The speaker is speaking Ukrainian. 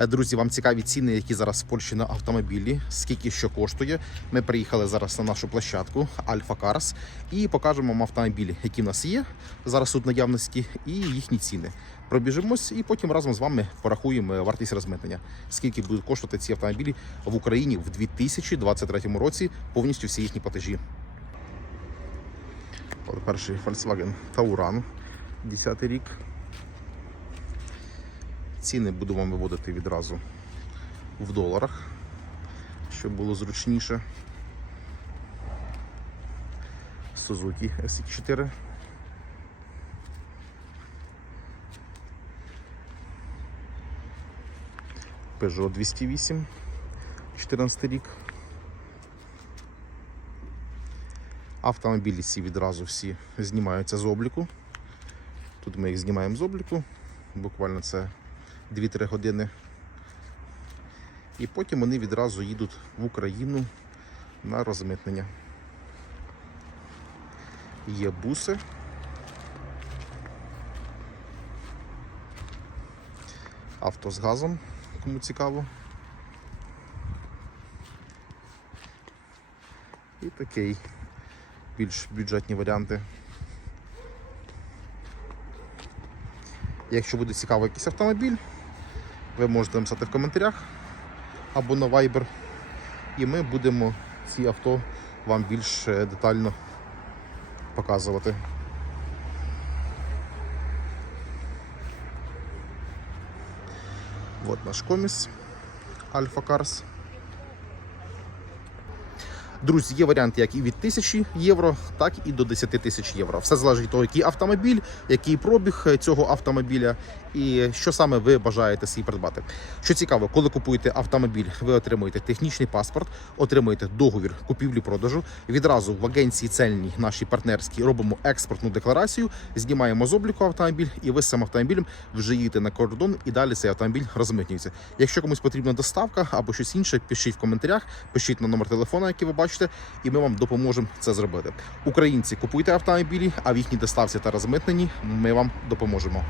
Е, Друзі, вам цікаві ціни, які зараз в Польщі на автомобілі, скільки що коштує. Ми приїхали зараз на нашу площадку Альфа Карс і покажемо вам автомобілі, які в нас є зараз тут наявності, і їхні ціни. Пробіжимось і потім разом з вами порахуємо вартість розмитнення. Скільки будуть коштувати ці автомобілі в Україні в 2023 році, повністю всі їхні платежі. Перший Volkswagen Tauran, 10 рік. Ціни буду вам виводити відразу в доларах, щоб було зручніше. Suzuki SX4. Peugeot 208, 14 рік. Автомобілі ці відразу всі знімаються з обліку. Тут ми їх знімаємо з обліку. Буквально це 2-3 години. І потім вони відразу їдуть в Україну на розмитнення. Є буси. Авто з газом, кому цікаво. І такий більш бюджетні варіанти. Якщо буде цікаво якийсь автомобіль, ви можете написати в коментарях або на Viber, і ми будемо ці авто вам більш е, детально показувати. От наш коміс Альфа Карс. Друзі, є варіанти як і від 1000 євро, так і до 10 тисяч євро. Все залежить від того, який автомобіль, який пробіг цього автомобіля і що саме ви бажаєте свій придбати. Що цікаво, коли купуєте автомобіль, ви отримуєте технічний паспорт, отримуєте договір купівлі-продажу. Відразу в агенції цельній нашій партнерській робимо експортну декларацію, знімаємо з обліку автомобіль, і ви з цим автомобілем вже їдете на кордон і далі цей автомобіль розмитнюється. Якщо комусь потрібна доставка або щось інше, пишіть в коментарях, пишіть на номер телефона, який ви бачите, і ми вам допоможемо це зробити. Українці купуйте автомобілі, а в їхній доставці та розмитненні ми вам допоможемо.